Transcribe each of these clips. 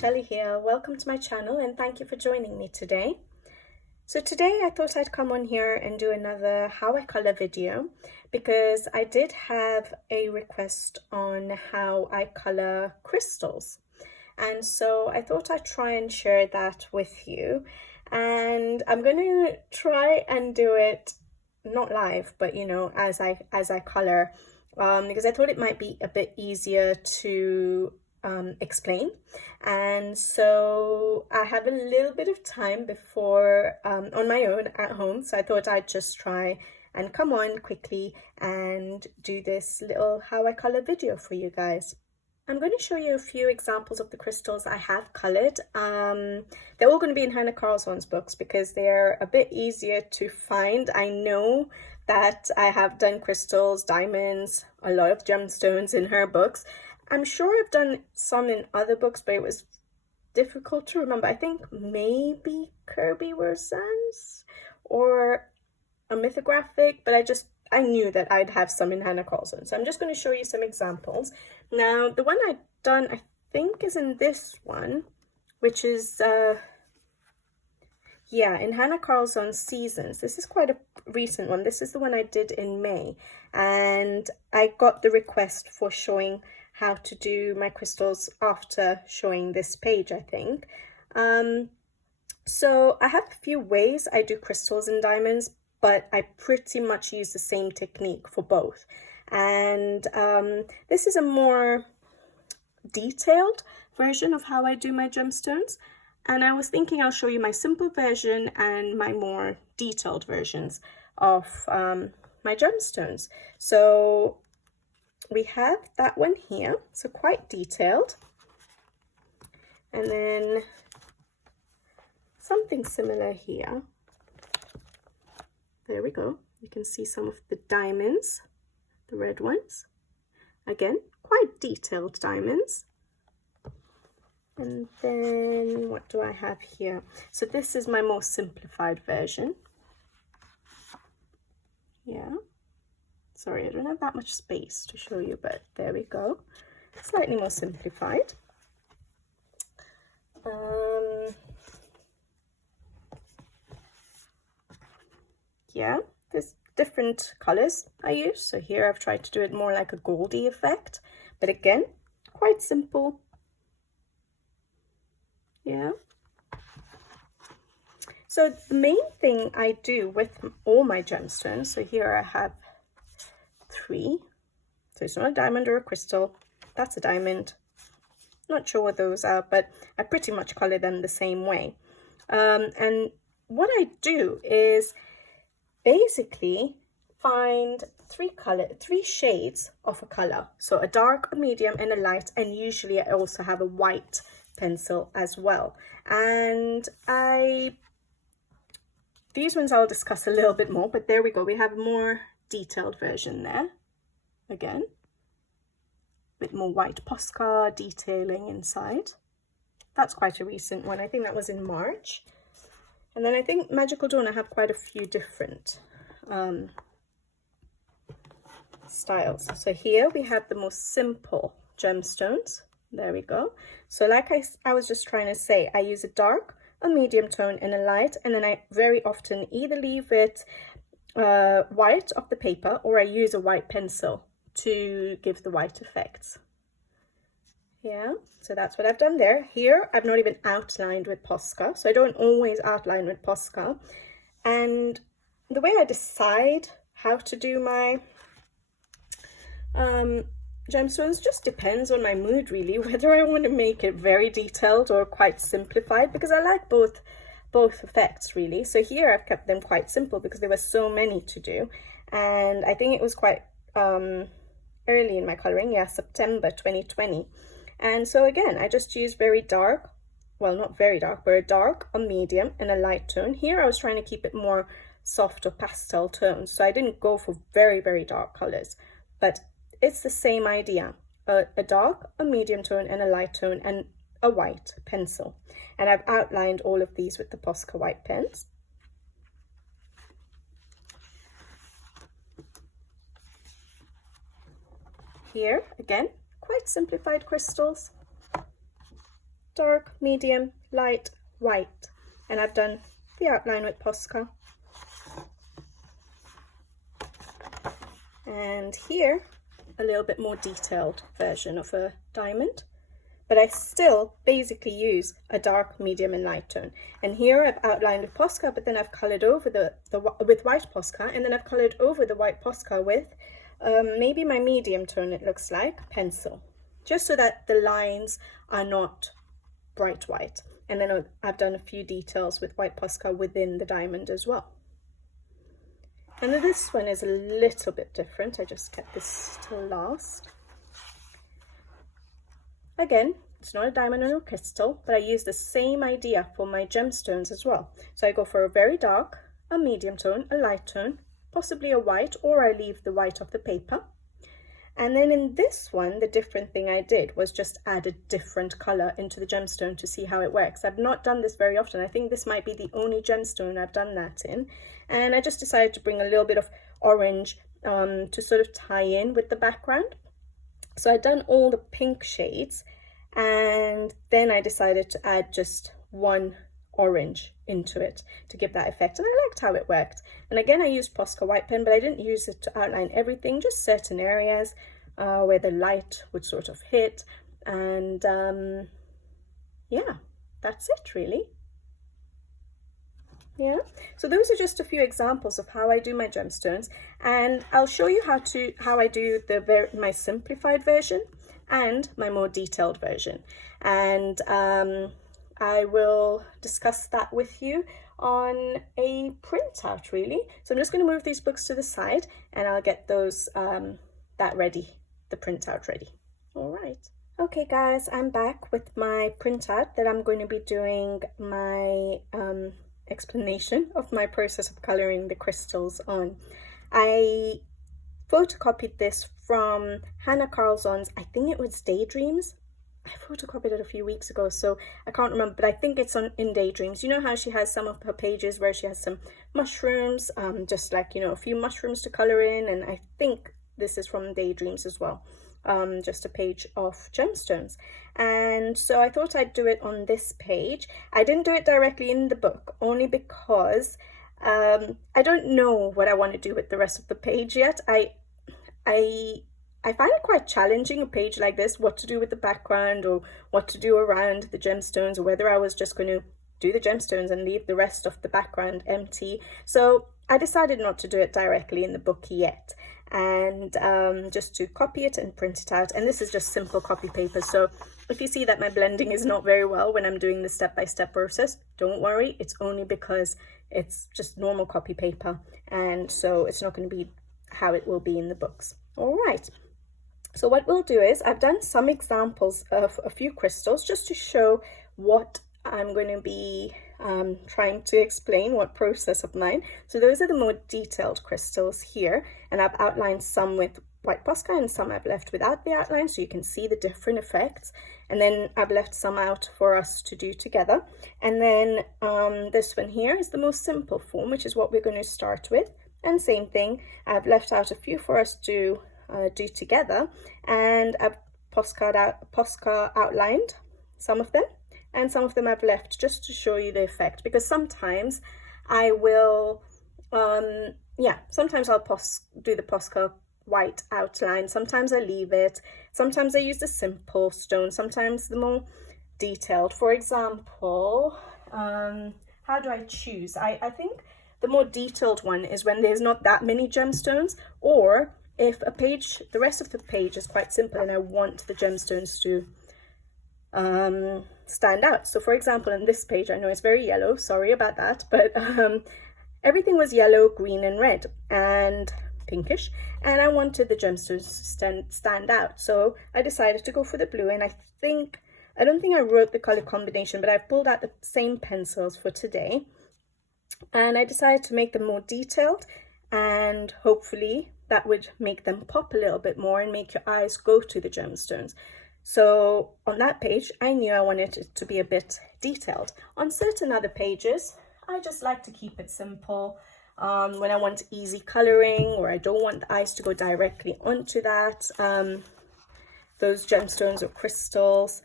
Shelley here. Welcome to my channel and thank you for joining me today. So today I thought I'd come on here and do another how I color video because I did have a request on how I color crystals. And so I thought I'd try and share that with you. And I'm going to try and do it not live, but you know, as I color, because I thought it might be a bit easier to explain. And so I have a little bit of time before on my own at home, so I thought I'd just try and come on quickly and do this little how I color video for you guys. I'm going to show you a few examples of the crystals I have colored. They're all going to be in Hannah Carlson's books because they're a bit easier to find. I know that I have done crystals, diamonds, a lot of gemstones in her books. I'm sure I've done some in other books, but it was difficult to remember. I think maybe Kirby Rosan's or a mythographic, but I knew that I'd have some in Hannah Carlson. So I'm just going to show you some examples. Now, the one I've done, I think, is in this one, which is, in Hannah Carlson's Seasons. This is quite a recent one. This is the one I did in May. And I got the request for showing how to do my crystals after showing this page, I think. So I have a few ways I do crystals and diamonds, but I pretty much use the same technique for both. And this is a more detailed version of how I do my gemstones. And I was thinking I'll show you my simple version and my more detailed versions of my gemstones. So we have that one here, so quite detailed. And then something similar here. There we go. You can see some of the diamonds, the red ones. Again, quite detailed diamonds. And then what do I have here? So this is my more simplified version. Yeah. Sorry, I don't have that much space to show you, but there we go. Slightly more simplified. Yeah, there's different colors I use. So here I've tried to do it more like a goldy effect, but again, quite simple. Yeah. So the main thing I do with all my gemstones, so here I have 3. So it's not a diamond or a crystal. That's a diamond. Not sure what those are, but I pretty much color them the same way. And what I do is basically find 3 shades of a color. So a dark, a medium, and a light. And usually I also have a white pencil as well. And these ones I'll discuss a little bit more, but there we go. We have a more detailed version there. Again, a bit more white posca detailing inside. That's quite a recent one. I think that was in March. And then I think Magical Dawn, I have quite a few different styles. So here we have the most simple gemstones. There we go. So like I was just trying to say, I use a dark, a medium tone, and a light. And then I very often either leave it white off the paper, or I use a white pencil to give the white effects. Yeah, so that's what I've done there. Here I've not even outlined with posca, so I don't always outline with posca. And the way I decide how to do my gemstones just depends on my mood, really, whether I want to make it very detailed or quite simplified, because I like both effects really. So here I've kept them quite simple because there were so many to do, and I think it was quite early in my coloring, yeah, September 2020. And so again, I just used very dark, well, not very dark, but a dark, a medium, and a light tone. Here I was trying to keep it more soft or pastel tones, so I didn't go for very, very dark colors, but it's the same idea. A dark, a medium tone, and a light tone, and a white pencil. And I've outlined all of these with the Posca white pens. Here, again, quite simplified crystals. dark, medium, light, white. And I've done the outline with Posca. And here, a little bit more detailed version of a diamond. But I still basically use a dark, medium and light tone. And here I've outlined with Posca, but then I've coloured over with white Posca, and then I've coloured over the white Posca with maybe my medium tone, it looks like, pencil. Just so that the lines are not bright white. And then I've done a few details with white Posca within the diamond as well. And then this one is a little bit different. I just kept this till last. Again, it's not a diamond or a crystal, but I use the same idea for my gemstones as well. So I go for a very dark, a medium tone, a light tone, possibly a white, or I leave the white off the paper. And then in this one, the different thing I did was just add a different color into the gemstone to see how it works. I've not done this very often. I think this might be the only gemstone I've done that in. And I just decided to bring a little bit of orange to sort of tie in with the background. So I'd done all the pink shades, and then I decided to add just one orange into it to give that effect, and I liked how it worked. And again, I used Posca white pen, but I didn't use it to outline everything, just certain areas where the light would sort of hit. And yeah, that's it really. Yeah, so those are just a few examples of how I do my gemstones, and I'll show you how I do my simplified version and my more detailed version, and I will discuss that with you on a printout really. So I'm just going to move these books to the side and I'll get those the printout ready. All right. Okay guys, I'm back with my printout that I'm going to be doing my explanation of my process of colouring the crystals on. I photocopied this from Hannah Carlson's, I think it was Daydreams. I photocopied it a few weeks ago, so I can't remember, but I think it's in Daydreams. You know how she has some of her pages where she has some mushrooms, just like, you know, a few mushrooms to colour in, and I think this is from Daydreams as well. Just a page of gemstones, and so I thought I'd do it on this page. I didn't do it directly in the book only because I don't know what I want to do with the rest of the page yet. I find it quite challenging, a page like this, what to do with the background or what to do around the gemstones, or whether I was just going to do the gemstones and leave the rest of the background empty. So I decided not to do it directly in the book yet, and just to copy it and print it out. And this is just simple copy paper, so if you see that my blending is not very well when I'm doing the step-by-step process, don't worry, it's only because it's just normal copy paper, and so it's not going to be how it will be in the books. All right, so what we'll do is I've done some examples of a few crystals just to show what I'm going to be trying to explain, what process of mine. So those are the more detailed crystals here, and I've outlined some with white Posca and some I've left without the outline, so you can see the different effects. And then I've left some out for us to do together. And then this one here is the most simple form, which is what we're going to start with. And same thing, I've left out a few for us to do together, and I've Posca outlined some of them, and some of them I've left just to show you the effect, because sometimes I will, sometimes I'll do the Posca white outline, sometimes I leave it, sometimes I use the simple stone, sometimes the more detailed. For example, how do I choose? I think the more detailed one is when there's not that many gemstones, or if a page, the rest of the page is quite simple and I want the gemstones to stand out. So for example, in this page, I know it's very yellow, sorry about that, but everything was yellow, green and red and pinkish, and I wanted the gemstones to stand out, so I decided to go for the blue. And I don't think I wrote the color combination, but I've pulled out the same pencils for today, and I decided to make them more detailed, and hopefully that would make them pop a little bit more and make your eyes go to the gemstones. So on that page, I knew I wanted it to be a bit detailed. On certain other pages, I just like to keep it simple. When I want easy coloring, or I don't want the eyes to go directly onto that, those gemstones or crystals.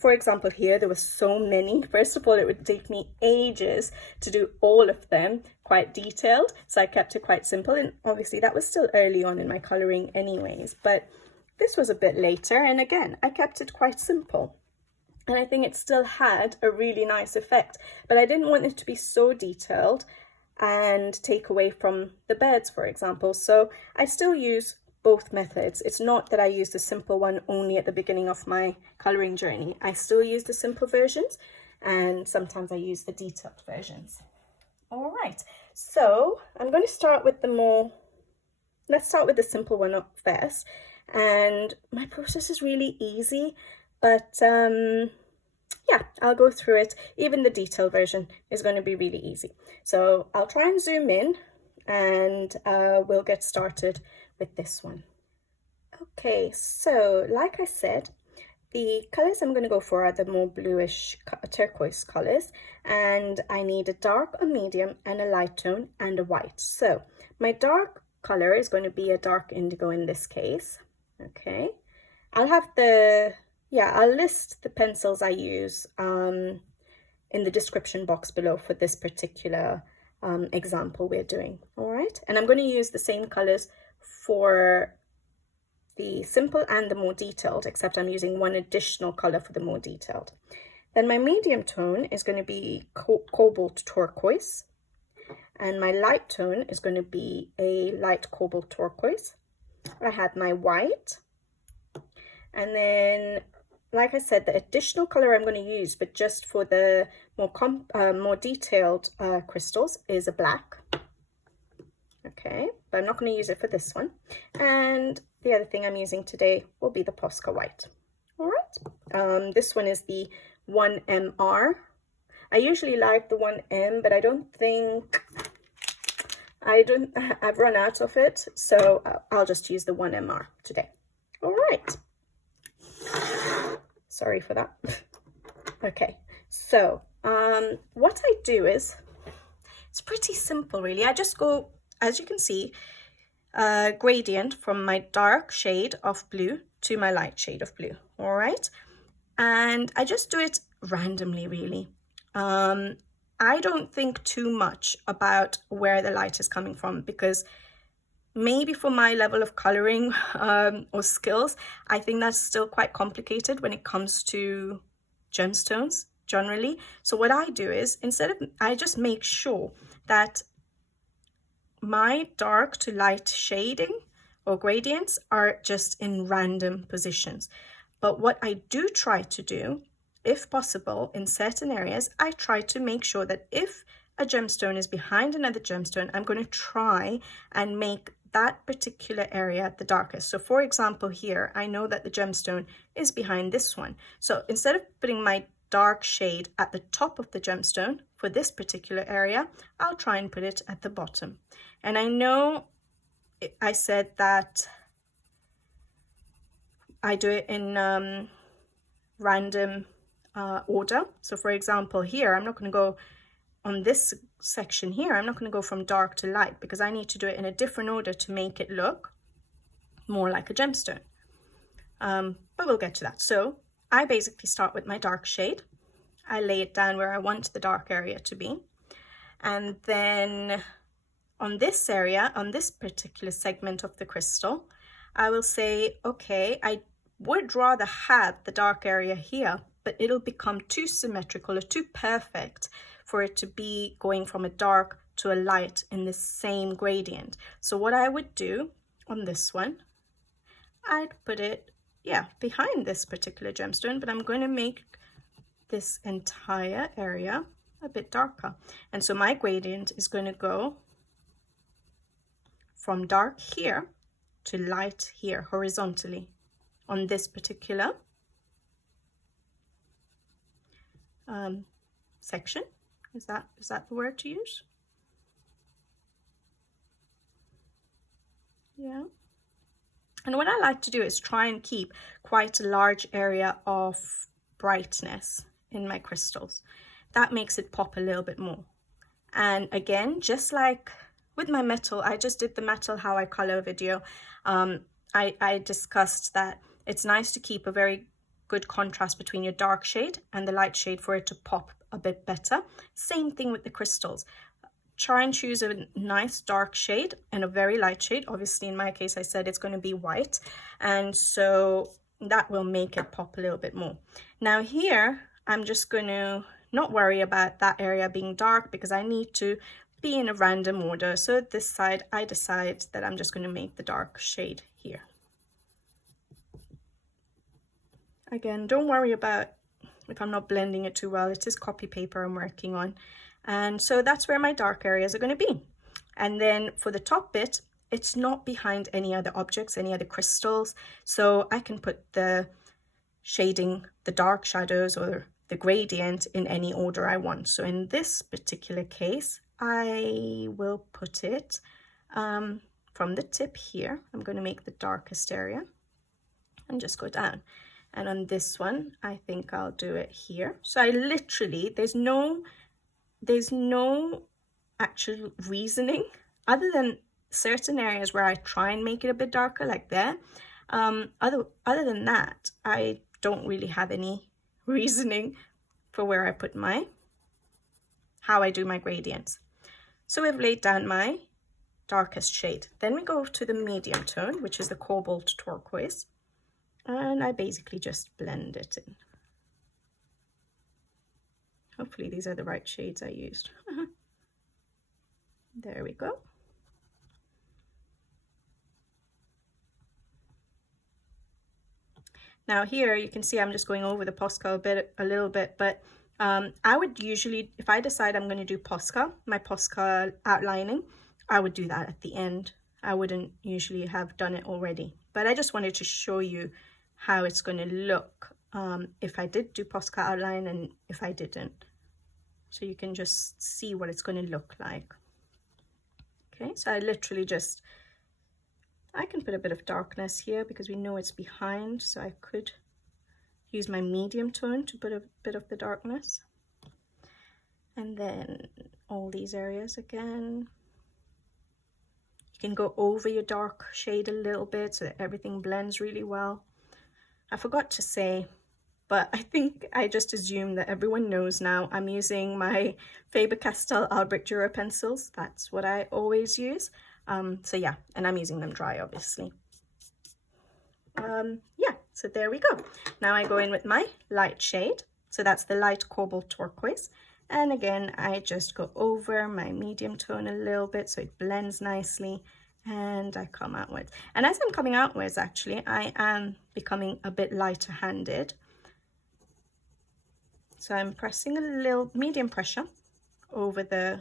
for example, here there were so many. First of all, it would take me ages to do all of them quite detailed, so I kept it quite simple, and obviously that was still early on in my coloring anyways, but this was a bit later, and again I kept it quite simple, and I think it still had a really nice effect, but I didn't want it to be so detailed and take away from the birds, for example, so I still use both methods. It's not that I use the simple one only at the beginning of my coloring journey. I still use the simple versions, and sometimes I use the detailed versions. All right, so I'm going to start with let's start with the simple one up first. And my process is really easy, but yeah, I'll go through it. Even the detailed version is going to be really easy. So I'll try and zoom in, and we'll get started with this one. Okay, so like I said, the colors I'm going to go for are the more bluish turquoise colors, and I need a dark, a medium, and a light tone, and a white. So my dark color is going to be a dark indigo in this case. Okay, I'll list the pencils I use in the description box below for this particular example we're doing. All right, and I'm going to use the same colors for the simple and the more detailed, except I'm using one additional color for the more detailed. Then my medium tone is going to be Cobalt Turquoise, and my light tone is going to be a light Cobalt Turquoise. I had my white, and then like I said, the additional color I'm going to use, but just for the more detailed crystals, is a black. Okay, but I'm not going to use it for this one. And the other thing I'm using today will be the Posca white. All right, this one is the 1MR. I usually like the 1M, but I've run out of it, so I'll just use the 1MR today. All right, sorry for that. Okay, so what I do is, it's pretty simple really. I just go, as you can see, gradient from my dark shade of blue to my light shade of blue. All right, and I just do it randomly really. I don't think too much about where the light is coming from, because maybe for my level of coloring or skills, I think that's still quite complicated when it comes to gemstones generally. So what I do is, I just make sure that my dark to light shading or gradients are just in random positions. But what I do try to do, if possible, in certain areas, I try to make sure that if a gemstone is behind another gemstone, I'm going to try and make that particular area the darkest. So for example, here, I know that the gemstone is behind this one. So instead of putting my dark shade at the top of the gemstone for this particular area, I'll try and put it at the bottom. And I know I said that I do it in random order. So for example, here, I'm not going to go on this section here, I'm not going to go from dark to light, because I need to do it in a different order to make it look more like a gemstone. But we'll get to that. So I basically start with my dark shade. I lay it down where I want the dark area to be. And then on this area, on this particular segment of the crystal, I will say, okay, I would rather have the dark area here, but it'll become too symmetrical or too perfect for it to be going from a dark to a light in the same gradient. So what I would do on this one, I'd put it, behind this particular gemstone, but I'm going to make this entire area a bit darker. And so my gradient is going to go from dark here to light here horizontally on this particular section. Is that the word to use? Yeah. And what I like to do is try and keep quite a large area of brightness in my crystals. That makes it pop a little bit more. And again, just like with my metal, I just did the metal how I color video. I discussed that it's nice to keep a very good contrast between your dark shade and the light shade for it to pop a bit better. Same thing with the crystals. Try and choose a nice dark shade and a very light shade. Obviously, in my case, I said it's going to be white, and so that will make it pop a little bit more. Now here, I'm just going to not worry about that area being dark because I need to be in a random order. So this side, I decide that I'm just going to make the dark shade here. Again, don't worry about if I'm not blending it too well. It is copy paper I'm working on. And so that's where my dark areas are going to be. And then for the top bit, it's not behind any other objects, any other crystals. So I can put the shading, the dark shadows or the gradient in any order I want. So in this particular case, I will put it from the tip here. I'm going to make the darkest area and just go down. And on this one, I think I'll do it here. So I literally, there's no actual reasoning other than certain areas where I try and make it a bit darker, like there. Other than that, I don't really have any reasoning for where I put how I do my gradients. So we've laid down my darkest shade. Then we go to the medium tone, which is the Cobalt Turquoise. And I basically just blend it in. Hopefully these are the right shades I used. There we go. Now here you can see I'm just going over the posca a little bit, but I would usually, if I decide I'm going to do posca, my posca outlining, I would do that at the end. I wouldn't usually have done it already, but I just wanted to show you how it's going to look if I did do posca outline and if I didn't. So you can just see what it's going to look like. Okay, so I literally just, I can put a bit of darkness here because we know it's behind, so I could use my medium tone to put a bit of the darkness. And then all these areas again. You can go over your dark shade a little bit so that everything blends really well. I forgot to say, but I think I just assume that everyone knows now, I'm using my Faber Castell Albrecht Dürer pencils. That's what I always use. So yeah, and I'm using them dry, obviously. Yeah, so there we go. Now I go in with my light shade. So that's the light Cobalt Turquoise. And again, I just go over my medium tone a little bit so it blends nicely. And I come outwards. And as I'm coming outwards, actually, I am becoming a bit lighter handed. So I'm pressing a little medium pressure over the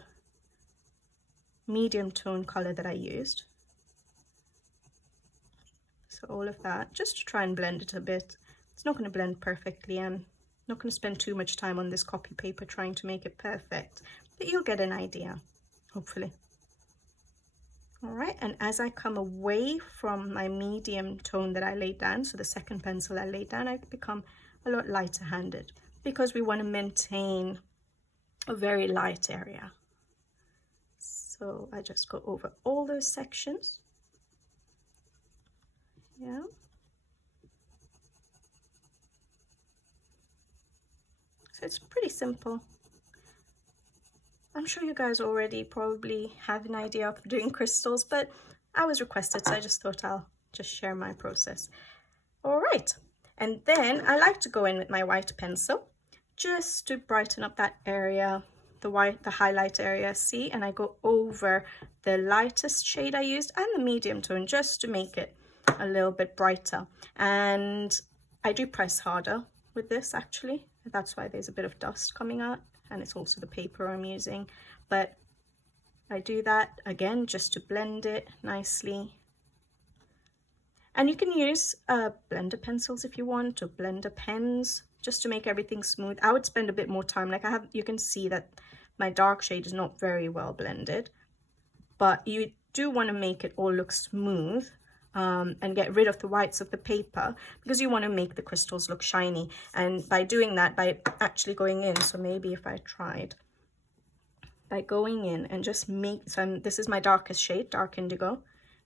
medium tone color that I used. So all of that, just to try and blend it a bit. It's not going to blend perfectly. I'm not going to spend too much time on this copy paper trying to make it perfect, but you'll get an idea, hopefully. All right, and as I come away from my medium tone that I laid down, so the second pencil I laid down, I become a lot lighter handed because we want to maintain a very light area. So I just go over all those sections. Yeah. So it's pretty simple. I'm sure you guys already probably have an idea of doing crystals, but I was requested, so I just thought I'll just share my process. All right, and then I like to go in with my white pencil just to brighten up that area, the highlight area, see, and I go over the lightest shade I used and the medium tone just to make it a little bit brighter. And I do press harder with this, actually. That's why there's a bit of dust coming out, and it's also the paper I'm using, but I do that again just to blend it nicely. And you can use blender pencils if you want, or blender pens, just to make everything smooth. I would spend a bit more time. Like you can see that my dark shade is not very well blended, but you do want to make it all look smooth and get rid of the whites of the paper because you want to make the crystals look shiny. And by doing that, by actually going in, so maybe if I tried by going in and just this is my darkest shade, dark indigo,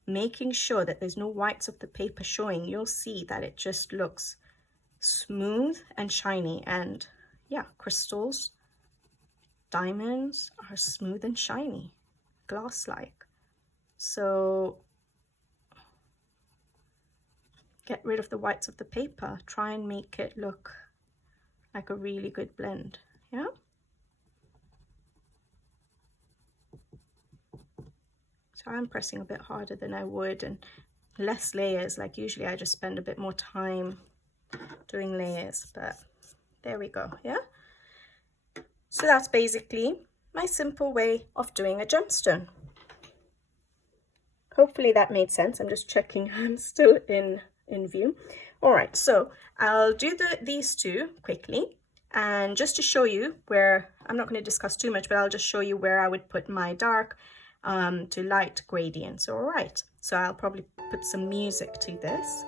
making sure that there's no whites of the paper showing, you'll see that it just looks smooth and shiny. And yeah, crystals, diamonds are smooth and shiny, glass-like. So get rid of the whites of the paper. Try and make it look like a really good blend. Yeah. So I'm pressing a bit harder than I would, and less layers. Like usually I just spend a bit more time doing layers, but there we go. Yeah. So that's basically my simple way of doing a gemstone. Hopefully that made sense. I'm just checking I'm still in view. All right, so I'll do these two quickly, and just to show you where, I'm not going to discuss too much, but I'll just show you where I would put my dark to light gradients. All right, so I'll probably put some music to this.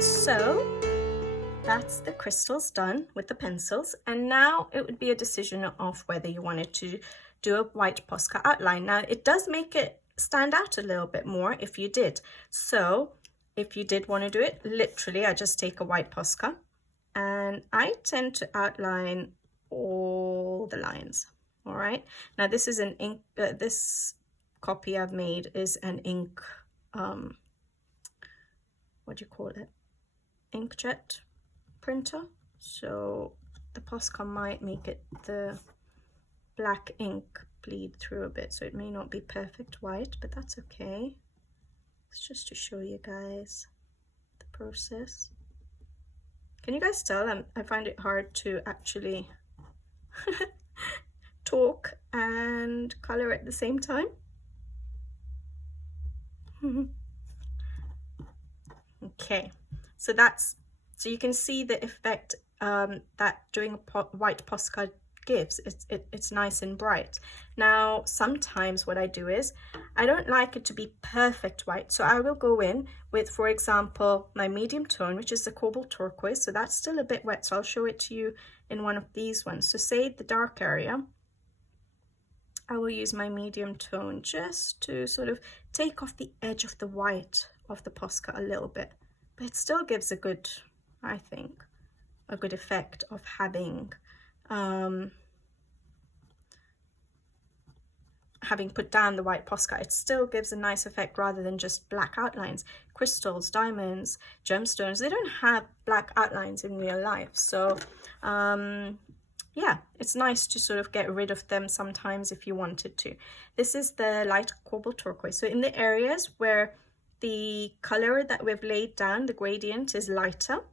So that's the crystals done with the pencils, and now it would be a decision of whether you wanted to do a white posca outline. Now it does make it stand out a little bit more if you did. So if you did want to do it, literally I just take a white posca and I tend to outline all the lines. All right, now this is an ink, this copy I've made is an ink, what do you call it? Inkjet printer. So the posca might make it, the black ink bleed through a bit, so it may not be perfect white, but that's okay. It's just to show you guys the process. Can you guys tell I find it hard to actually talk and color at the same time? Okay, so so you can see the effect that doing a white posca gives. It's nice and bright. Now sometimes what I do is I don't like it to be perfect white, so I will go in with, for example, my medium tone, which is the Cobalt Turquoise. So that's still a bit wet, so I'll show it to you in one of these ones. So say the dark area, I will use my medium tone just to sort of take off the edge of the white of the posca a little bit, but it still gives a good, I think, a good effect of having having put down the white posca. It still gives a nice effect rather than just black outlines. Crystals, diamonds, gemstones, they don't have black outlines in real life, so yeah, it's nice to sort of get rid of them sometimes if you wanted to. This is the light Cobalt Turquoise. So in the areas where the color that we've laid down, the gradient is lighter,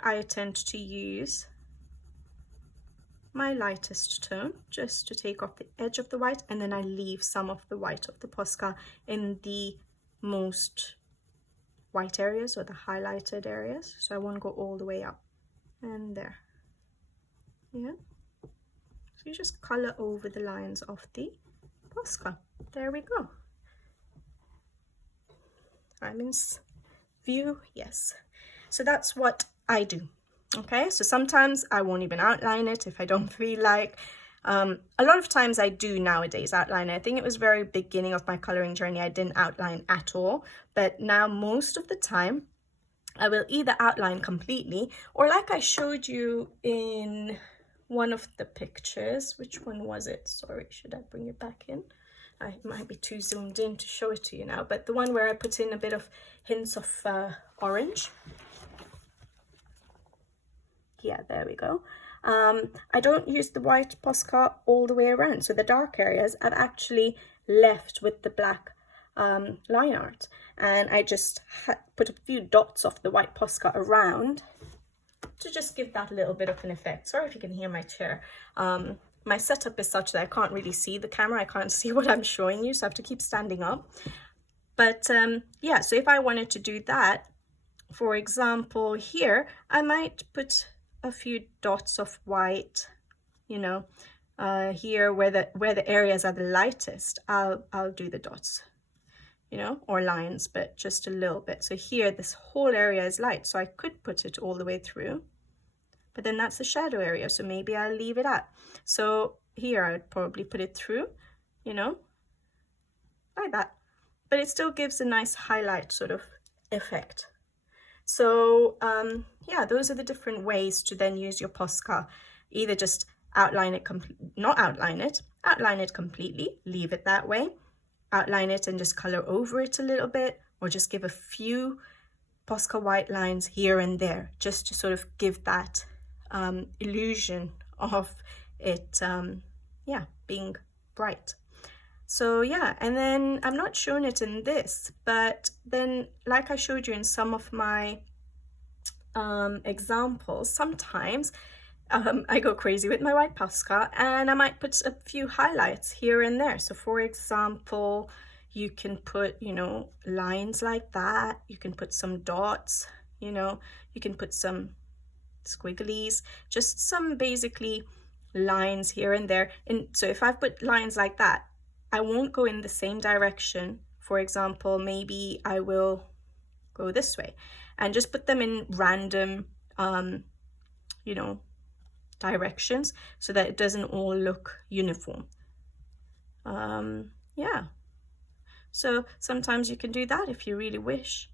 I tend to use my lightest tone just to take off the edge of the white, and then I leave some of the white of the posca in the most white areas or the highlighted areas. So I won't go all the way up and there. Yeah. So you just color over the lines of the posca. There we go. I'm in view, yes. So that's what I do. Okay, so sometimes I won't even outline it if I don't feel like. A lot of times I do nowadays outline. I think it was very beginning of my coloring journey, I didn't outline at all, but now most of the time I will either outline completely, or like I showed you in one of the pictures. Which one was it? Sorry, should I bring it back in? I might be too zoomed in to show it to you now, but the one where I put in a bit of hints of orange. Yeah, there we go. I don't use the white posca all the way around, so the dark areas I've actually left with the black line art, and I just put a few dots of the white posca around to just give that little bit of an effect. Sorry if you can hear my chair. My setup is such that I can't really see the camera. I can't see what I'm showing you, so I have to keep standing up. But yeah, so if I wanted to do that, for example, here, I might put a few dots of white, you know, here where the areas are the lightest, I'll do the dots, you know, or lines, but just a little bit. So here, this whole area is light, so I could put it all the way through, but then that's the shadow area, so maybe I'll leave it at. So here I would probably put it through, you know, like that, but it still gives a nice highlight sort of effect. So yeah, those are the different ways to then use your posca. Either just outline it, outline it completely, leave it that way, outline it and just color over it a little bit, or just give a few posca white lines here and there, just to sort of give that illusion of it, yeah, being bright. So yeah, and then I'm not showing it in this, but then like I showed you in some of my examples, sometimes I go crazy with my white posca and I might put a few highlights here and there. So for example, you can put, you know, lines like that, you can put some dots, you know, you can put some squigglies, just some basically lines here and there. And so if I put lines like that, I won't go in the same direction. For example, maybe I will go this way and just put them in random, you know, directions so that it doesn't all look uniform. Yeah, so sometimes you can do that if you really wish.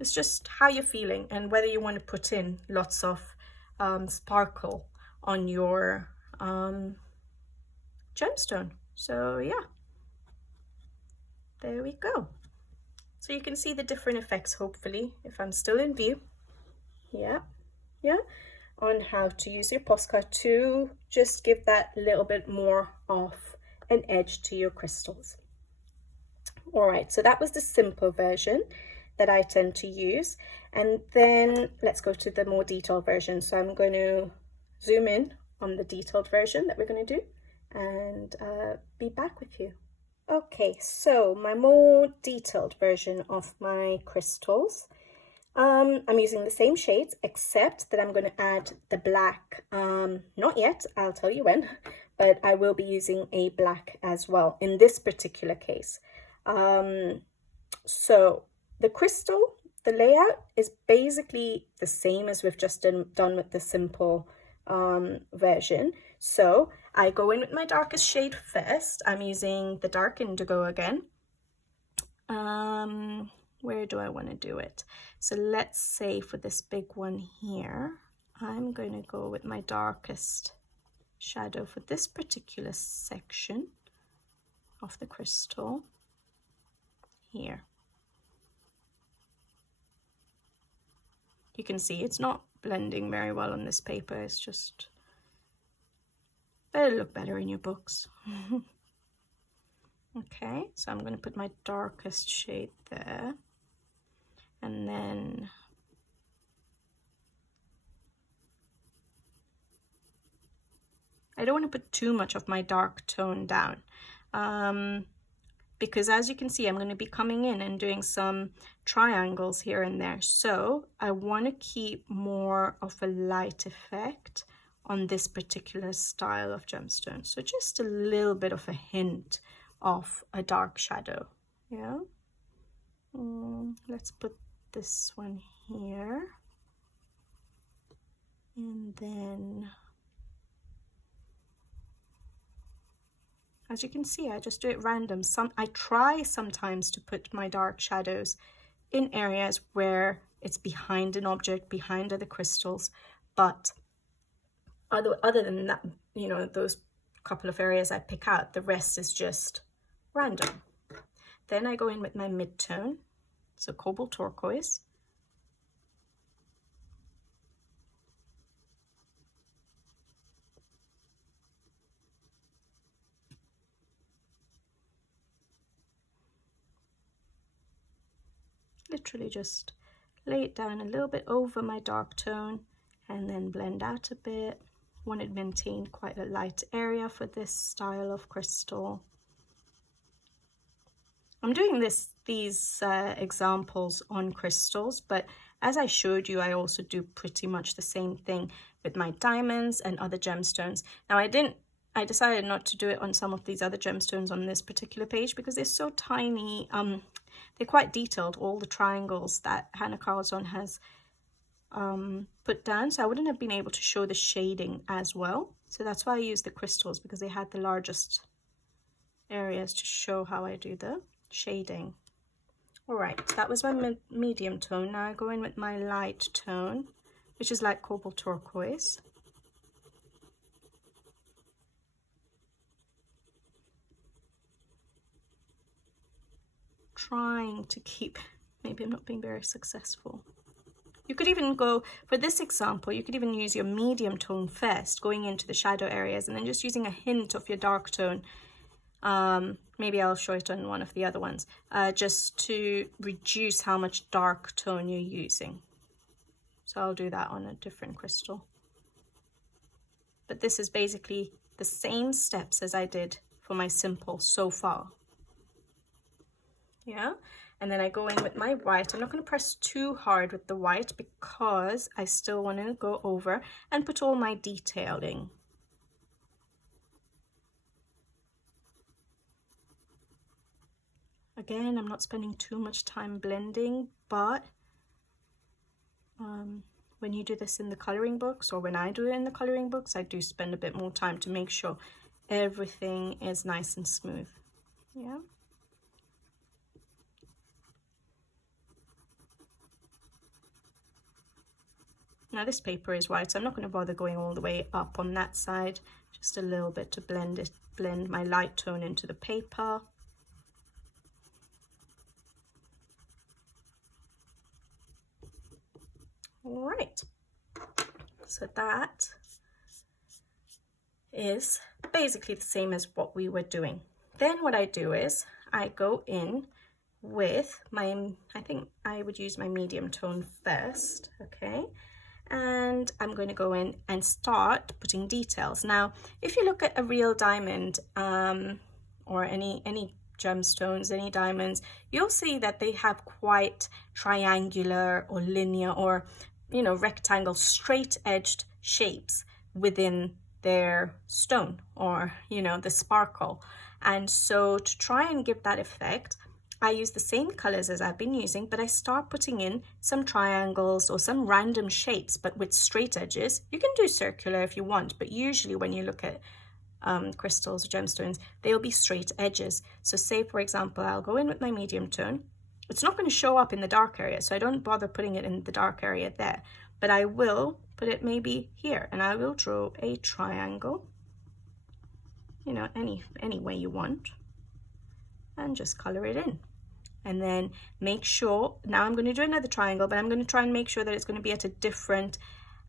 It's just how you're feeling and whether you want to put in lots of sparkle on your gemstone. So yeah, there we go. So you can see the different effects, hopefully, if I'm still in view. Yeah, on how to use your posca to just give that little bit more of an edge to your crystals. All right, so that was the simple version that I tend to use. And then let's go to the more detailed version. So I'm going to zoom in on the detailed version that we're going to do and be back with you. Okay, so my more detailed version of my crystals. I'm using the same shades, except that I'm going to add the black, not yet, I'll tell you when, but I will be using a black as well in this particular case. So the crystal, the layout is basically the same as we've just done with the simple version. So I go in with my darkest shade first. I'm using the dark indigo again. Where do I want to do it? So let's say for this big one here, I'm going to go with my darkest shadow for this particular section of the crystal here. You can see it's not blending very well on this paper. It's just, it'll look better in your books. Okay, so I'm going to put my darkest shade there. And then I don't want to put too much of my dark tone down. Because as you can see, I'm going to be coming in and doing some triangles here and there. So I want to keep more of a light effect on this particular style of gemstone. So just a little bit of a hint of a dark shadow. Yeah. Let's put this one here. And then as you can see, I just do it random. I try sometimes to put my dark shadows in areas where it's behind an object, behind other crystals, but other than that, you know, those couple of areas I pick out, the rest is just random. Then I go in with my mid-tone, so Cobalt Turquoise. Literally just lay it down a little bit over my dark tone and then blend out a bit. Want to maintain quite a light area for this style of crystal. I'm doing these examples on crystals, but as I showed you, I also do pretty much the same thing with my diamonds and other gemstones. Now I decided not to do it on some of these other gemstones on this particular page because they're so tiny. They're quite detailed, all the triangles that Hannah Carlson has put down, so I wouldn't have been able to show the shading as well. So that's why I used the crystals, because they had the largest areas to show how I do the shading. All right, that was my medium tone. Now I go in with my light tone, which is like Cobalt Turquoise. Trying to keep, maybe I'm not being very successful. You could even go, for this example, you could even use your medium tone first, going into the shadow areas, and then just using a hint of your dark tone. Maybe I'll show it on one of the other ones, just to reduce how much dark tone you're using. So I'll do that on a different crystal. But this is basically the same steps as I did for my simple so far. Yeah, and then I go in with my white. I'm not going to press too hard with the white because I still want to go over and put all my detailing. Again, I'm not spending too much time blending, but when you do this in the coloring books, or when I do it in the coloring books, I do spend a bit more time to make sure everything is nice and smooth. Yeah. Now this paper is white, so I'm not going to bother going all the way up on that side. Just a little bit to blend my light tone into the paper. All right, so that is basically the same as what we were doing. Then what I do is I go in with my, I think I would use my medium tone first, okay? And I'm going to go in and start putting details. Now, if you look at a real diamond or any gemstones, any diamonds, you'll see that they have quite triangular or linear or, you know, rectangle, straight edged shapes within their stone, or, you know, the sparkle. And so to try and give that effect, I use the same colors as I've been using, but I start putting in some triangles or some random shapes, but with straight edges. You can do circular if you want, but usually when you look at crystals or gemstones, they'll be straight edges. So say, for example, I'll go in with my medium tone. It's not going to show up in the dark area, so I don't bother putting it in the dark area there, but I will put it maybe here, and I will draw a triangle, you know, any way you want, and just color it in. And then make sure, now I'm going to do another triangle, but I'm going to try and make sure that it's going to be at a different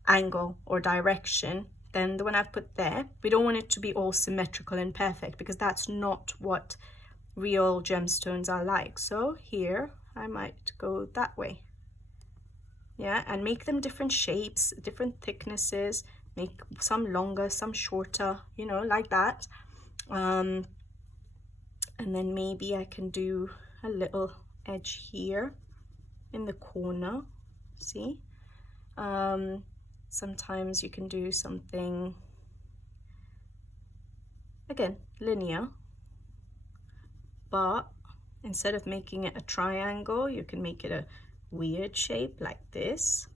angle or direction than the one I've put there. We don't want it to be all symmetrical and perfect, because that's not what real gemstones are like. So here I might go that way, yeah, and make them different shapes, different thicknesses, make some longer, some shorter, you know, like that. And then maybe I can do a little edge here in the corner, see? Sometimes you can do something, again, linear, but instead of making it a triangle, you can make it a weird shape like this,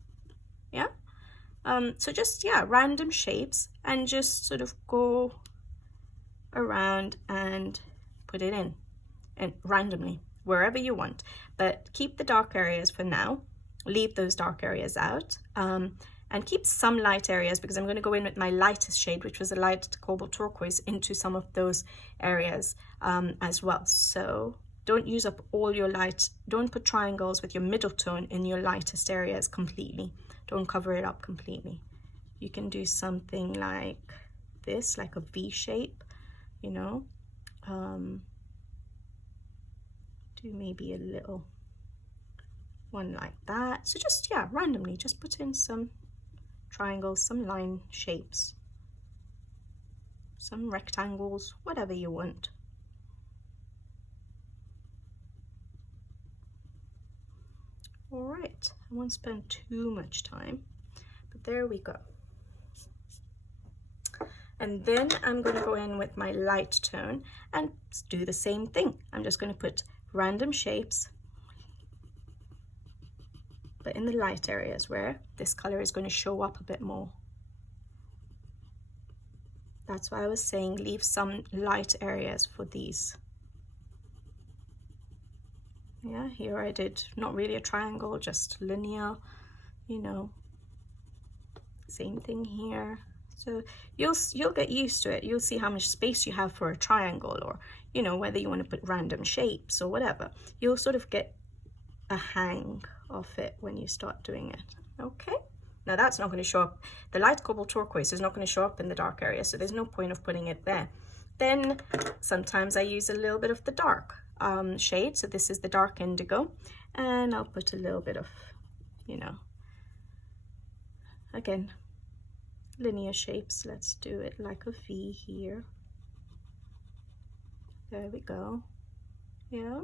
yeah? So just, yeah, random shapes, and just sort of go around and put it in, and randomly, wherever you want. But keep the dark areas for now. Leave those dark areas out. And keep some light areas, because I'm going to go in with my lightest shade, which was a light Cobalt Turquoise, into some of those areas as well. So don't use up all your light. Don't put triangles with your middle tone in your lightest areas completely. Don't cover it up completely. You can do something like this, like a V shape, you know. Do maybe a little one like that. So just, yeah, randomly, just put in some triangles, some line shapes, some rectangles, whatever you want. All right, I won't spend too much time, but there we go. And then I'm going to go in with my light tone and do the same thing. I'm just going to put random shapes, but in the light areas where this color is going to show up a bit more. That's why I was saying leave some light areas for these. Yeah, here I did not really a triangle, just linear, you know. Same thing here. So you'll get used to it. You'll see how much space you have for a triangle, or, you know, whether you want to put random shapes or whatever. You'll sort of get a hang of it when you start doing it. Okay, now that's not going to show up. The light Cobalt Turquoise is not going to show up in the dark area, so there's no point of putting it there. Then sometimes I use a little bit of the dark shade. So this is the dark Indigo, and I'll put a little bit of, you know, again, linear shapes. Let's do it like a V here. There we go. Yeah.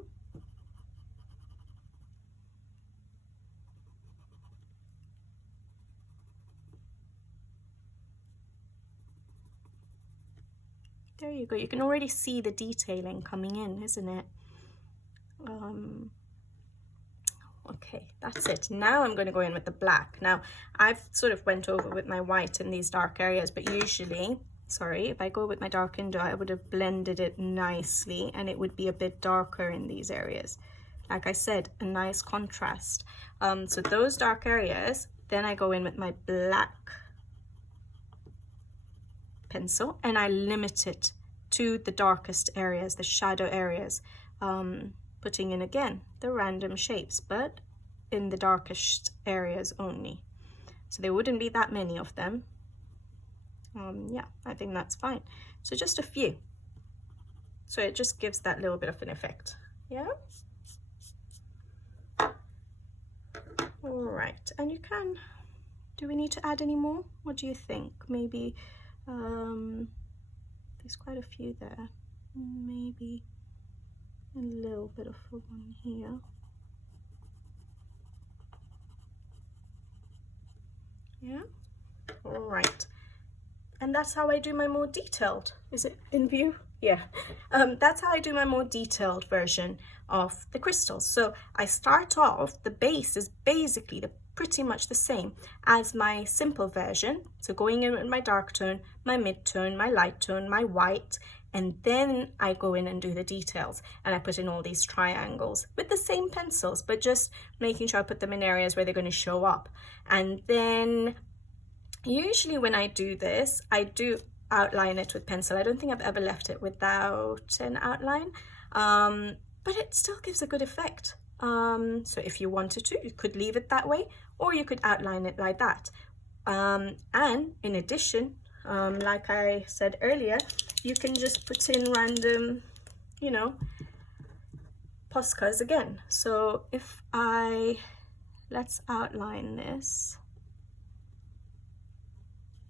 There you go. You can already see the detailing coming in, isn't it? Okay, that's it. Now I'm going to go in with the black. Now I've sort of went over with my white in these dark areas, but usually, sorry, if I go with my dark Indigo, I would have blended it nicely and it would be a bit darker in these areas. Like I said, a nice contrast. So those dark areas, then I go in with my black pencil and I limit it to the darkest areas, the shadow areas, putting in again the random shapes, but in the darkest areas only. So there wouldn't be that many of them. Yeah, I think that's fine. So just a few. So it just gives that little bit of an effect. Yeah. All right, and you can, do we need to add any more? What do you think? Maybe, there's quite a few there. Maybe a little bit of a one here. Yeah, all right. And that's how I do my more detailed, is it in view? Yeah, that's how I do my more detailed version of the crystals. So I start off, the base is basically pretty much the same as my simple version. So going in with my dark tone, my mid-tone, my light tone, my white, and then I go in and do the details, and I put in all these triangles with the same pencils, but just making sure I put them in areas where they're going to show up. And then usually when I do this, I do outline it with pencil. I don't think I've ever left it without an outline, but it still gives a good effect. So if you wanted to, you could leave it that way, or you could outline it like that. And in addition, like I said earlier, you can just put in random, you know, poscas again. So if let's outline this.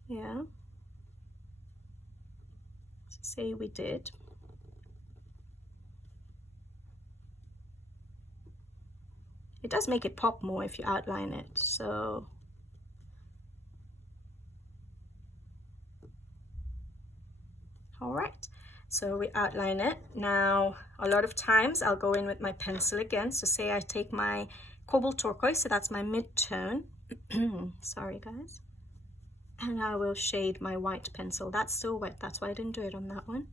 Yeah. So say we did. It does make it pop more if you outline it, so. All right, so we outline it. Now, a lot of times I'll go in with my pencil again. So say I take my Cobalt Turquoise, so that's my mid-tone. Sorry, guys. And I will shade my white pencil. That's still wet, that's why I didn't do it on that one.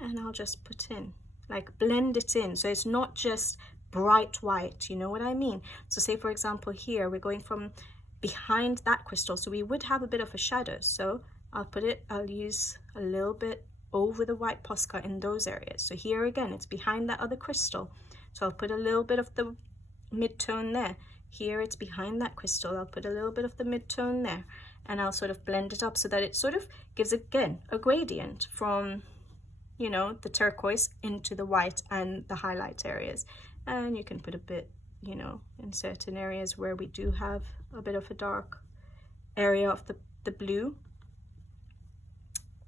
and I'll just put in, like blend it in, so it's not just bright white, you know what I mean? So say for example here, we're going from behind that crystal, so we would have a bit of a shadow, so I'll use a little bit over the white posca in those areas. So here again, it's behind that other crystal, so I'll put a little bit of the mid-tone there. Here it's behind that crystal, I'll put a little bit of the mid-tone there, and I'll sort of blend it up so that it sort of gives, again, a gradient from, you know, the turquoise into the white and the highlight areas. And you can put a bit, you know, in certain areas where we do have a bit of a dark area of the blue.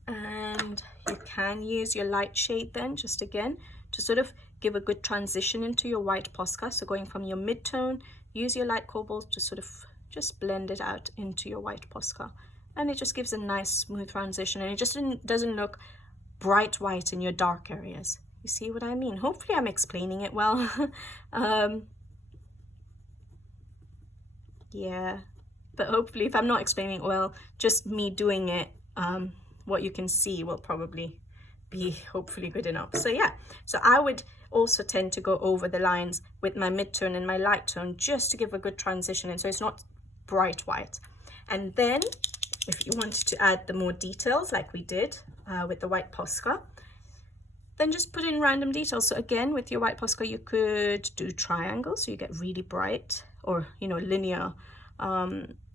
And you can use your light shade then, just again, to sort of give a good transition into your white posca. So going from your mid-tone, use your light cobalt to sort of just blend it out into your white posca. And it just gives a nice smooth transition, and it just doesn't look bright white in your dark areas. You see what I mean? Hopefully I'm explaining it well. Yeah, but hopefully if I'm not explaining it well, just me doing it, what you can see will probably be hopefully good enough. So yeah, so I would also tend to go over the lines with my mid-tone and my light tone just to give a good transition, and so it's not bright white. And then if you wanted to add the more details like we did with the white posca, then just put in random details. So again, with your white posca, you could do triangles, so you get really bright, or, you know, linear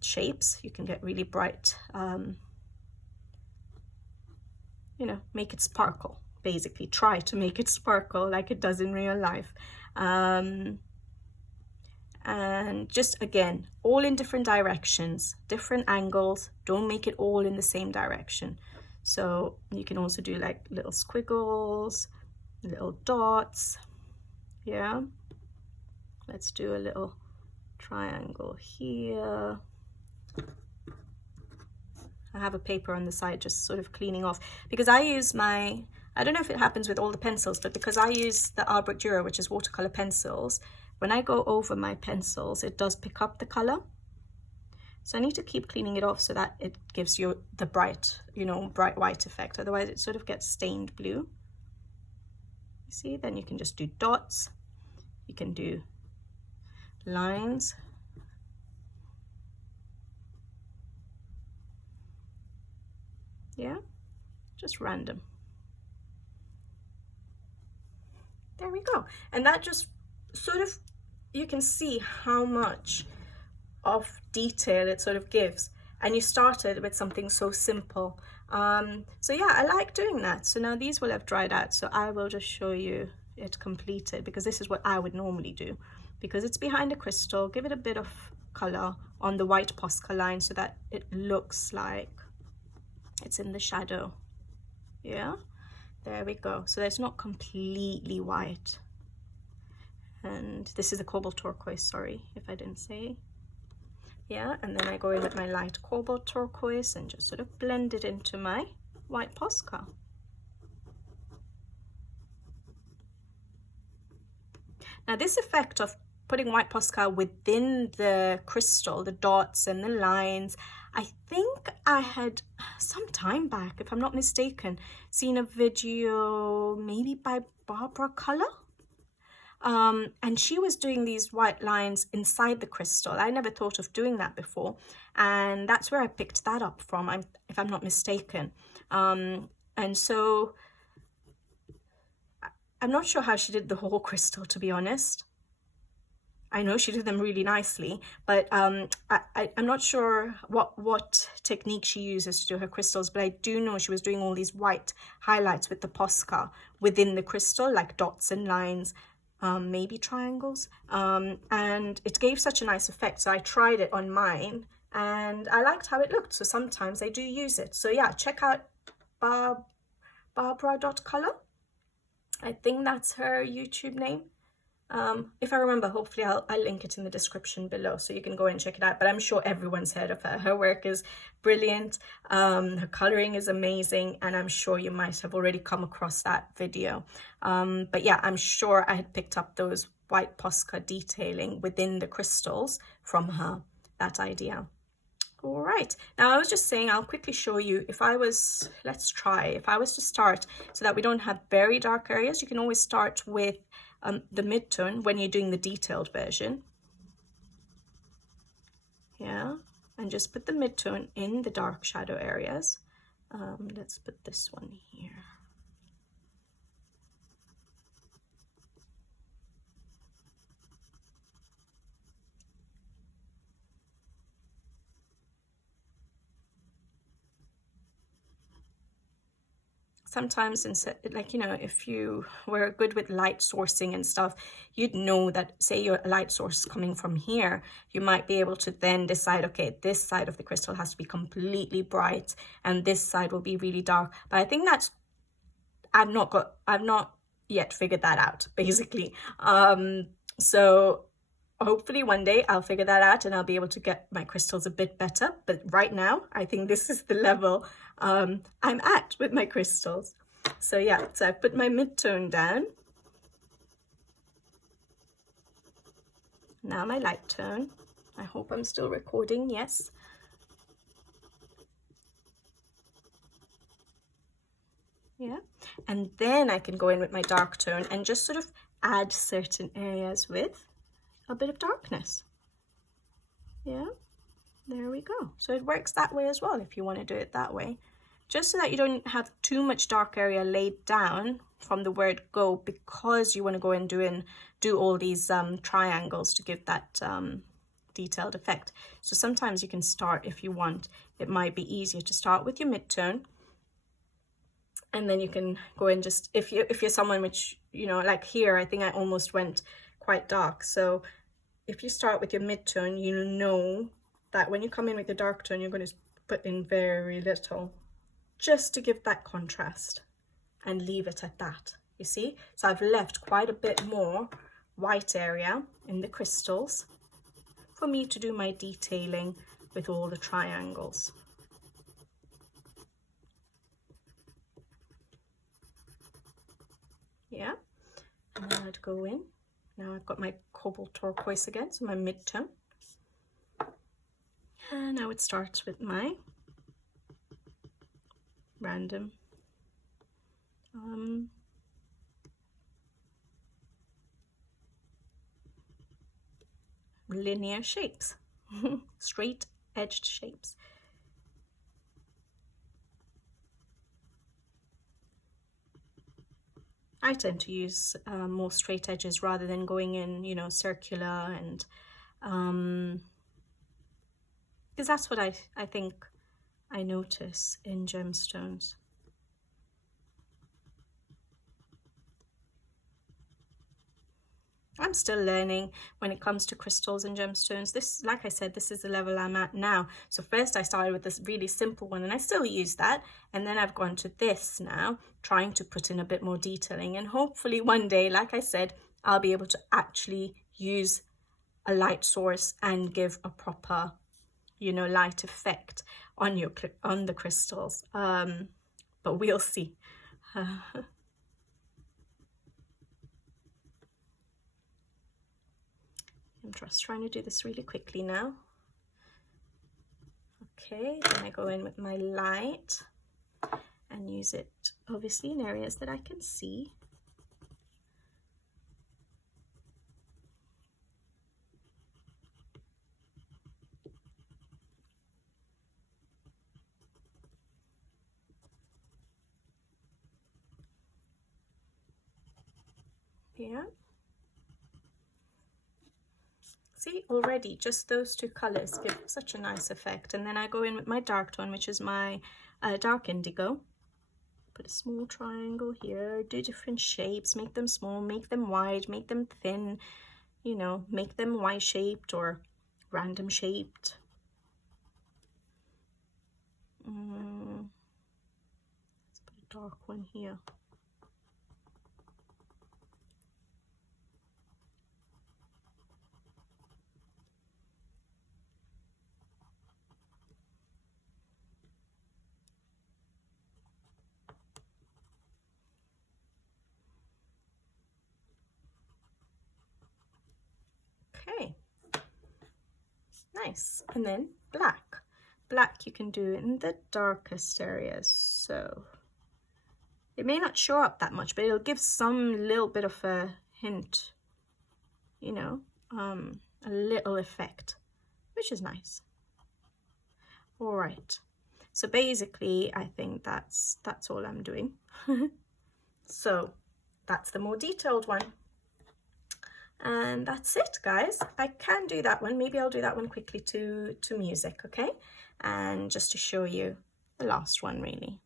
shapes. You can get really bright, you know, make it sparkle, basically. Try to make it sparkle like it does in real life. And just, again, all in different directions, different angles. Don't make it all in the same direction. So you can also do like little squiggles, little dots. Yeah, let's do a little triangle here. I have a paper on the side just sort of cleaning off, because I use my, I don't know if it happens with all the pencils, but because I use the Albrecht Dürer, which is watercolor pencils, when I go over my pencils, it does pick up the color. So I need to keep cleaning it off so that it gives you the bright, you know, bright white effect. Otherwise it sort of gets stained blue. You see, then you can just do dots. You can do lines. Yeah, just random. There we go. And that just sort of, you can see how much of detail it sort of gives, and you started with something so simple. So yeah, I like doing that. So now these will have dried out, so I will just show you it completed, because this is what I would normally do, because it's behind a crystal. Give it a bit of color on the white posca line so that it looks like it's in the shadow. Yeah, there we go. So it's not completely white. And this is a cobalt turquoise, sorry if I didn't say. Yeah, and then I go in with my light cobalt turquoise and just sort of blend it into my white posca. Now this effect of putting white posca within the crystal, the dots and the lines, I think I had some time back, if I'm not mistaken, seen a video maybe by Barbara Color. And she was doing these white lines inside the crystal. I never thought of doing that before, and that's where I picked that up from, if I'm not mistaken. And so I'm not sure how she did the whole crystal, to be honest. I know she did them really nicely, but I'm not sure what technique she uses to do her crystals, but I do know she was doing all these white highlights with the posca within the crystal, like dots and lines, maybe triangles, and it gave such a nice effect. So I tried it on mine and I liked how it looked. So sometimes I do use it. So yeah, check out Barbara.color. I think that's her YouTube name. If I remember, hopefully I'll link it in the description below so you can go and check it out. But I'm sure everyone's heard of her. Her work is brilliant. Her coloring is amazing, and I'm sure you might have already come across that video. But yeah, I'm sure I had picked up those white posca detailing within the crystals from her, that idea. All right, now I was just saying, I'll quickly show you if I was, let's try, if I was to start so that we don't have very dark areas, you can always start with the mid-tone when you're doing the detailed version. Yeah, and just put the mid-tone in the dark shadow areas. Let's put this one here. Sometimes, like, you know, if you were good with light sourcing and stuff, you'd know that, say your light source is coming from here, you might be able to then decide, okay, this side of the crystal has to be completely bright and this side will be really dark. But I think that's, I've not yet figured that out, basically. So hopefully one day I'll figure that out and I'll be able to get my crystals a bit better. But right now, I think this is the level I'm at with my crystals. So yeah, so I've put my mid-tone down. Now my light tone. I hope I'm still recording, yes. Yeah, and then I can go in with my dark tone and just sort of add certain areas with a bit of darkness. Yeah, there we go. So it works that way as well if you want to do it that way, just so that you don't have too much dark area laid down from the word go, because you want to go and do all these triangles to give that detailed effect. So sometimes you can start, if you want, it might be easier to start with your mid-tone, and then you can go in just, if you're someone which, you know, like here, I think I almost went quite dark. So if you start with your mid-tone, you know that when you come in with the dark tone, you're going to put in very little, just to give that contrast, and leave it at that, you see? So I've left quite a bit more white area in the crystals for me to do my detailing with all the triangles. Yeah, and then I'd go in. Now I've got my Cobalt Turquoise again, so my mid-tone. And I would start with my random linear shapes, straight edged shapes. I tend to use more straight edges rather than going in, you know, circular, and because that's what I think I notice in gemstones. I'm still learning when it comes to crystals and gemstones. This, like I said, this is the level I'm at now. So first I started with this really simple one, and I still use that. And then I've gone to this now, trying to put in a bit more detailing. And hopefully one day, like I said, I'll be able to actually use a light source and give a proper, you know, light effect on the crystals. But we'll see. I'm just trying to do this really quickly now. Okay, then I go in with my light and use it obviously in areas that I can see. Yeah. See, already just those two colors give such a nice effect. And then I go in with my dark tone, which is my dark indigo. Put a small triangle here, do different shapes, make them small, make them wide, make them thin, you know, make them Y-shaped or random shaped. Let's put a dark one here. Okay, nice. And then black. black you can do in the darkest areas. So it may not show up that much, but it'll give some little bit of a hint, you know, a little effect, which is nice. All right, so basically I think that's all I'm doing. So that's the more detailed one, and that's it, guys. I can do that one. Maybe I'll do that one quickly to music, okay? And just to show you the last one, really.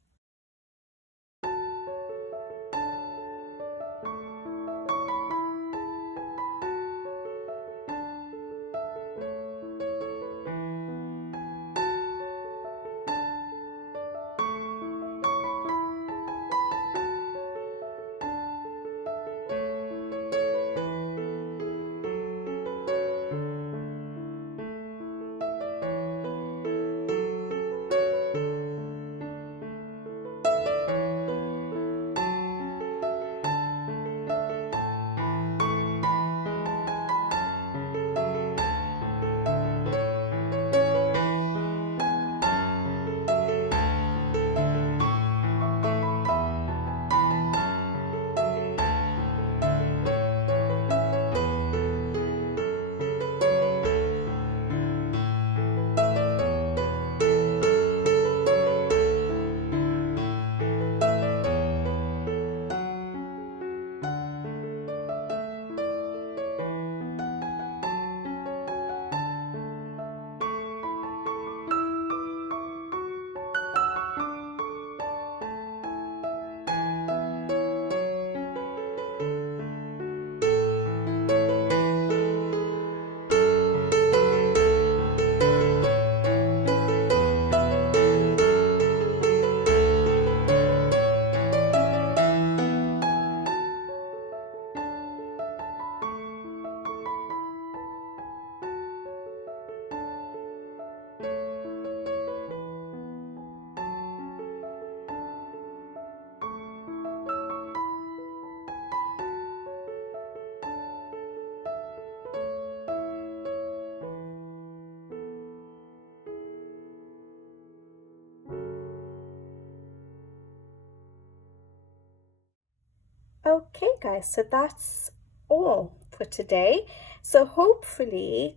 Okay, guys, so that's all for today. So hopefully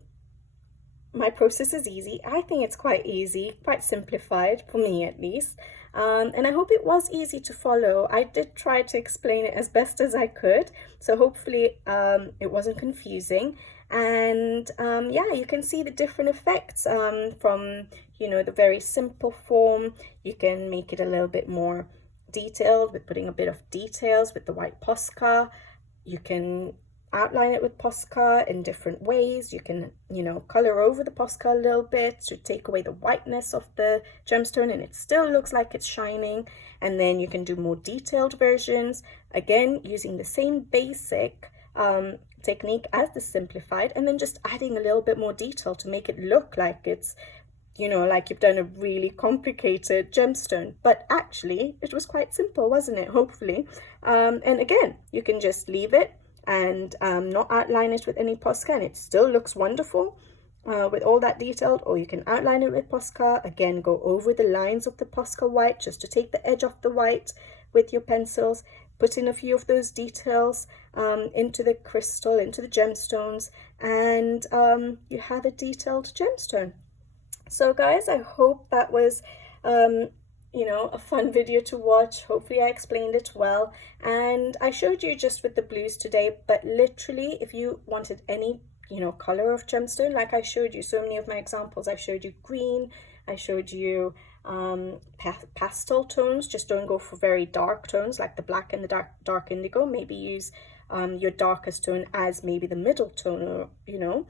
my process is easy. I think it's quite easy, quite simplified, for me at least. And I hope it was easy to follow. I did try to explain it as best as I could, so hopefully it wasn't confusing. And yeah, you can see the different effects from, you know, the very simple form. You can make it a little bit more detailed with putting a bit of details with the white posca. You can outline it with posca in different ways. You can, you know, color over the posca a little bit to take away the whiteness of the gemstone, and it still looks like it's shining. And then you can do more detailed versions, again using the same basic technique as the simplified, and then just adding a little bit more detail to make it look like it's, you know, like you've done a really complicated gemstone. But actually it was quite simple, wasn't it? Hopefully. And again, you can just leave it and not outline it with any posca, and it still looks wonderful with all that detailed. Or you can outline it with posca, again go over the lines of the posca white just to take the edge off the white with your pencils, put in a few of those details into the crystal, into the gemstones, and you have a detailed gemstone. So guys, I hope that was you know, a fun video to watch. Hopefully I explained it well, and I showed you just with the blues today, but literally if you wanted any, you know, color of gemstone, like I showed you so many of my examples, I showed you green, I showed you pastel tones. Just don't go for very dark tones like the black and the dark indigo. Maybe use your darkest tone as maybe the middle tone, or, you know,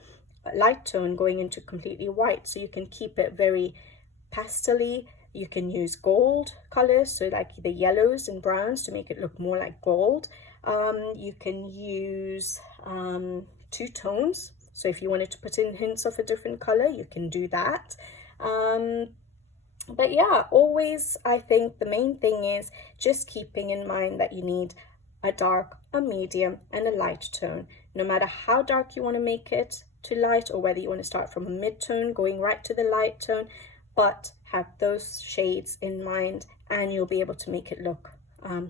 light tone going into completely white, so you can keep it very pastel-y. You can use gold colors, so like the yellows and browns, to make it look more like gold. You can use two tones, so if you wanted to put in hints of a different color, you can do that. But yeah, always I think the main thing is just keeping in mind that you need a dark, a medium, and a light tone. No matter how dark you want to make it to light, or whether you want to start from a mid-tone going right to the light tone, but have those shades in mind, and you'll be able to make it look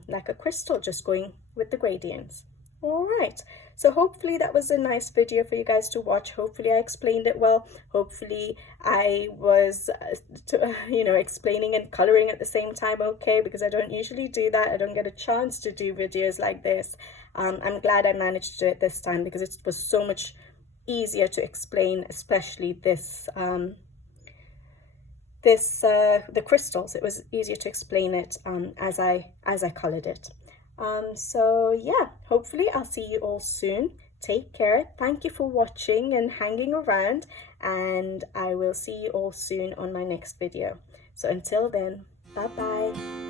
like a crystal, just going with the gradients. All right, so hopefully that was a nice video for you guys to watch. Hopefully I explained it well. Hopefully I was explaining and coloring at the same time okay, because I don't usually do that. I don't get a chance to do videos like this. I'm glad I managed to do it this time, because it was so much easier to explain, especially this the crystals. It was easier to explain it as I colored it. So yeah, hopefully I'll see you all soon. Take care. Thank you for watching and hanging around, and I will see you all soon on my next video. So until then, bye bye.